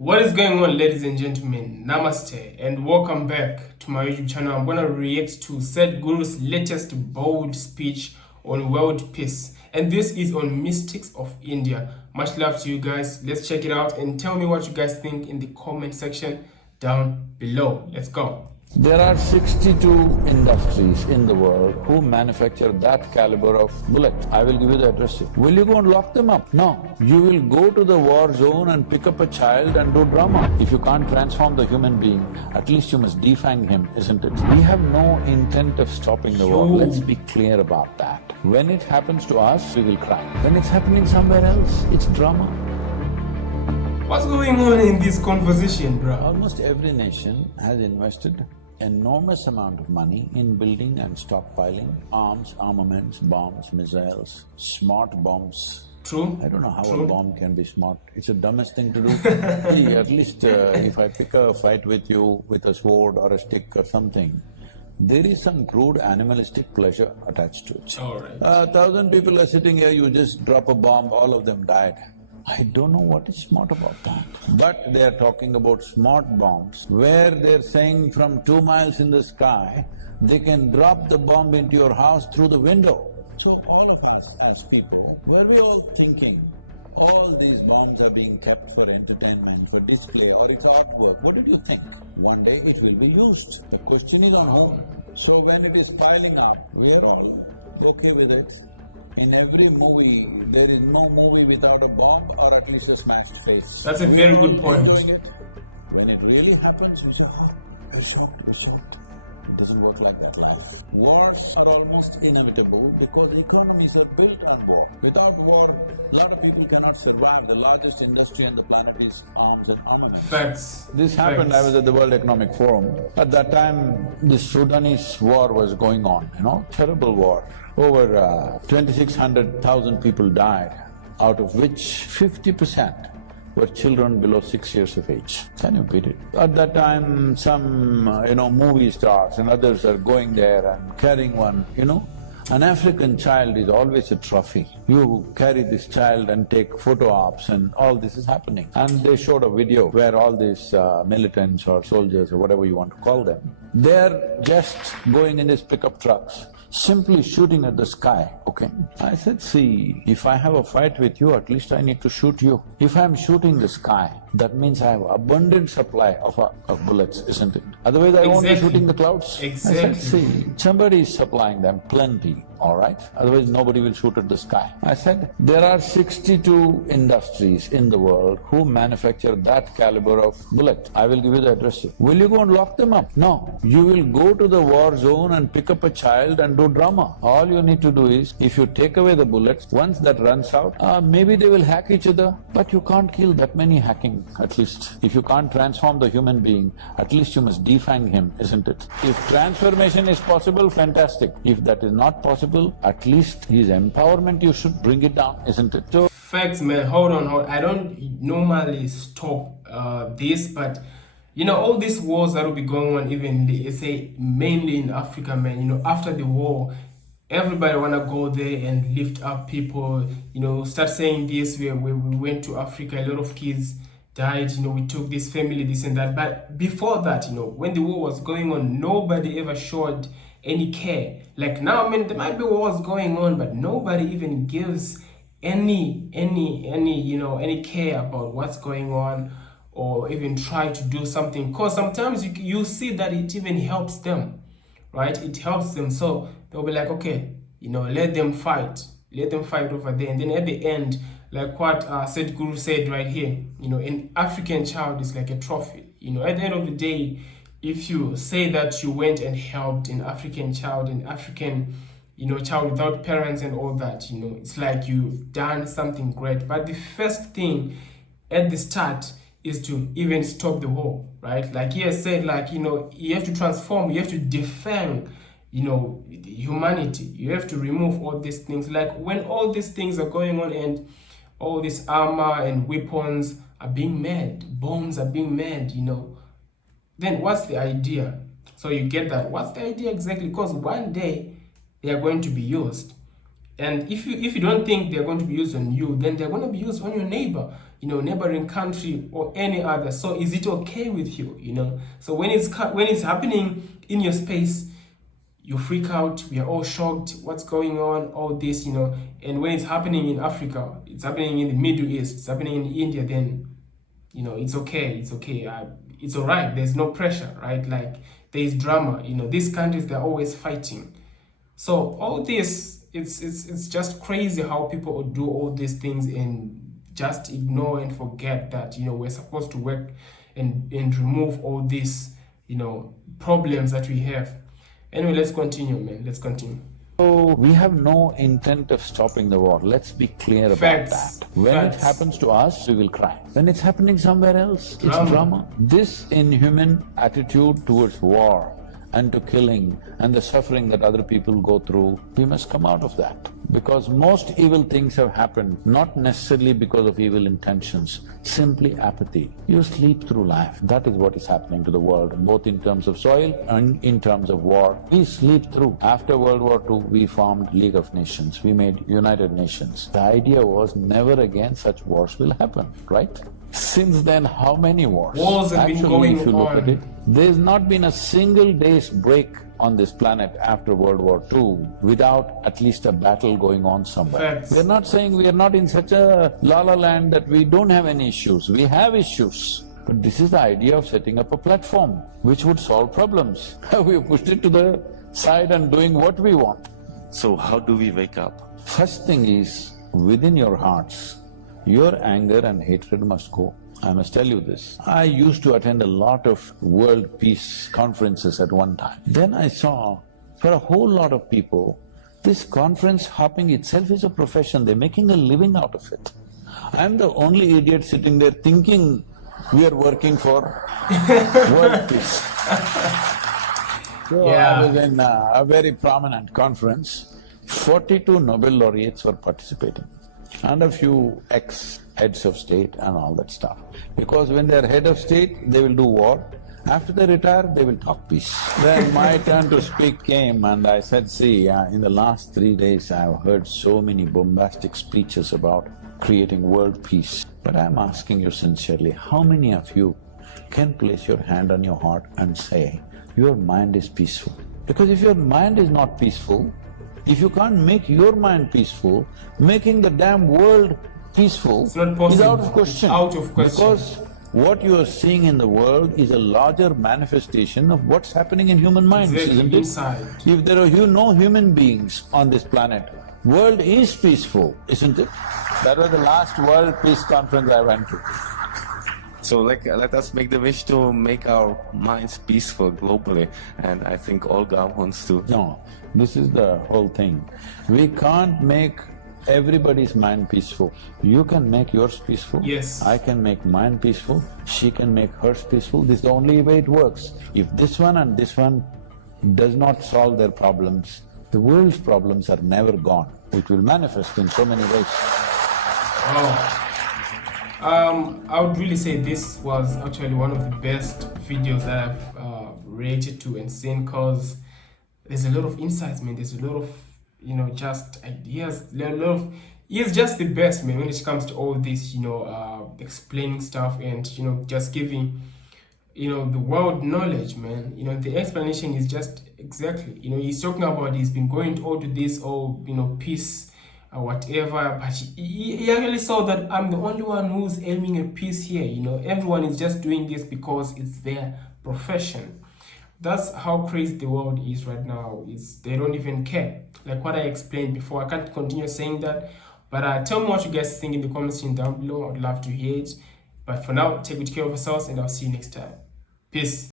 What is going on, ladies and gentlemen? Namaste and welcome back to my YouTube channel. I'm gonna react to Sadhguru's latest bold speech on world peace, and this is on mystics of India. Much love to you guys. Let's check it out and tell me what you guys think in the comment section down below. Let's go. There are 62 industries in the world who manufacture that caliber of bullet. I will give you the address. Will you go and lock them up? No. You will go to the war zone and pick up a child and do drama. If you can't transform the human being, at least you must defang him, isn't it? We have no intent of stopping the war. Let's be clear about that. When it happens to us, we will cry. When it's happening somewhere else, it's drama. What's going on in this conversation, bro? Almost every nation has invested enormous amount of money in building and stockpiling arms, armaments, bombs, missiles, smart bombs. True. I don't know how True. a bomb can be smart. It's the dumbest thing to do. See, at least if I pick a fight with you with a sword or a stick or something, there is some crude animalistic pleasure attached to it. All right. 1,000 people are sitting here, you just drop a bomb, all of them died. I don't know what is smart about that. But they are talking about smart bombs, where they're saying from 2 miles in the sky, they can drop the bomb into your house through the window. So all of us as people, were we all thinking, all these bombs are being kept for entertainment, for display, or it's artwork? What did you think? One day it will be used. The question is on how. So when it is piling up, we're all okay with it. In every movie, there is no movie without a bomb or at least a smashed face. That's a very good point. When it really happens, we say, oh, we're shocked. It doesn't work like that. Wars are almost inevitable because economies are built on war. Without war, a lot of people cannot survive. The largest industry on the planet is arms and armaments. Facts. This happened, I was at the World Economic Forum. At that time, the Sudanese war was going on, terrible war. Over 2,600,000 people died, out of which 50% were children below 6 years of age. Can you beat it? At that time, some, movie stars and others are going there and carrying one, An African child is always a trophy. You carry this child and take photo ops and all this is happening. And they showed a video where all these militants or soldiers or whatever you want to call them, they're just going in these pickup trucks, simply shooting at the sky, okay? I said, see, if I have a fight with you, at least I need to shoot you. If I'm shooting the sky, that means I have abundant supply of bullets, isn't it? Otherwise I won't be shooting the clouds. Exactly. I said, see, somebody is supplying them plenty, all right? Otherwise nobody will shoot at the sky. I said, there are 62 industries in the world who manufacture that caliber of bullet. I will give you the address. Will you go and lock them up? No. You will go to the war zone and pick up a child and do drama. All you need to do is, if you take away the bullets, once that runs out, maybe they will hack each other, but you can't kill that many hacking, at least. If you can't transform the human being, at least you must defang him, isn't it? If transformation is possible, fantastic. If that is not possible, at least his empowerment, you should bring it down, isn't it? So, Facts, man. Hold on. I don't normally stop this, but all these wars that will be going on, even say mainly in Africa, man. After the war, everybody wanna go there and lift up people. Start saying this. We went to Africa. A lot of kids died. We took this family, this and that. But before that, when the war was going on, nobody ever showed any care. Like now, there might be wars going on, but nobody even gives any care about what's going on, or even try to do something, because sometimes you see that it even helps them, right? It helps them, so they'll be like, okay, let them fight over there, and then at the end, like what Sadhguru said right here, an African child is like a trophy. At the end of the day, if you say that you went and helped an African child, child without parents and all that, it's like you've done something great. But the first thing at the start is to even stop the war, right? Like he has said, you have to transform, you have to defang, humanity. You have to remove all these things. Like when all these things are going on and all this armor and weapons are being made, bombs are being made, then what's the idea? So you get that. What's the idea exactly? Because one day they are going to be used. And if you don't think they're going to be used on you, then they're going to be used on your neighbor, neighboring country or any other. So is it okay with you? So when it's happening in your space, you freak out. We are all shocked. What's going on? All this, And when it's happening in Africa, it's happening in the Middle East, it's happening in India, then it's okay. It's okay. It's all right. There's no pressure, right? Like there's drama. These countries, they're always fighting. So all this, it's just crazy how people do all these things and just ignore and forget that we're supposed to work and remove all these problems that we have. Anyway, let's continue, man. Let's continue. So we have no intent of stopping the war. Let's be clear about Facts. that. When Facts. it happens to us, we will cry. When it's happening somewhere else, Drama. it's drama. This inhuman attitude towards war and to killing and the suffering that other people go through, we must come out of that. Because most evil things have happened not necessarily because of evil intentions, simply apathy. You sleep through life. That is what is happening to the world, both in terms of soil and in terms of war. We sleep through. After World War II, we formed League of Nations, we made United Nations. The idea was never again such wars will happen, right? Since then, how many wars? Wars have been going if you look on. at it, there's not been a single day's break on this planet after World War II without at least a battle going on somewhere. Facts. We're not saying we are not in such a la-la land that we don't have any issues. We have issues. But this is the idea of setting up a platform which would solve problems. We pushed it to the side and doing what we want. So how do we wake up? First thing is, within your hearts, your anger and hatred must go. I must tell you this. I used to attend a lot of world peace conferences at one time. Then I saw, for a whole lot of people, this conference hopping itself is a profession. They're making a living out of it. I'm the only idiot sitting there thinking we are working for world peace. So Yeah. I was in a very prominent conference. 42 Nobel laureates were participating and a few ex-heads of state and all that stuff. Because when they're head of state, they will do war. After they retire, they will talk peace. Then my turn to speak came and I said, see, in the last 3 days I've heard so many bombastic speeches about creating world peace. But I'm asking you sincerely, how many of you can place your hand on your heart and say, your mind is peaceful? Because if your mind is not peaceful, if you can't make your mind peaceful, making the damn world peaceful It's not possible. is out of question. It's out of question. Because what you are seeing in the world is a larger manifestation of what's happening in human minds, Exactly, isn't it? inside. If there are no human beings on this planet, world is peaceful, isn't it? That was the last world peace conference I went to. So let us make the wish to make our minds peaceful globally, and I think Olga wants to. No, this is the whole thing. We can't make everybody's mind peaceful. You can make yours peaceful. Yes. I can make mine peaceful. She can make hers peaceful. This is the only way it works. If this one and this one does not solve their problems, the world's problems are never gone. It will manifest in so many ways. Oh. I would really say this was actually one of the best videos that I've reacted to and seen, because there's a lot of insights, man. There's a lot of, just ideas, he's just the best, man, when it comes to all this, explaining stuff and, just giving, the world knowledge, man. The explanation is just exactly, he's talking about, he's been going all to this, peace, whatever, but he actually saw that I'm the only one who's aiming at peace here. Everyone is just doing this because it's their profession. That's how crazy the world is right now. They don't even care. Like what I explained before, I can't continue saying that, but tell me what you guys think in the comments section down below. I'd love to hear it. But for now, take good care of yourselves and I'll see you next time. Peace.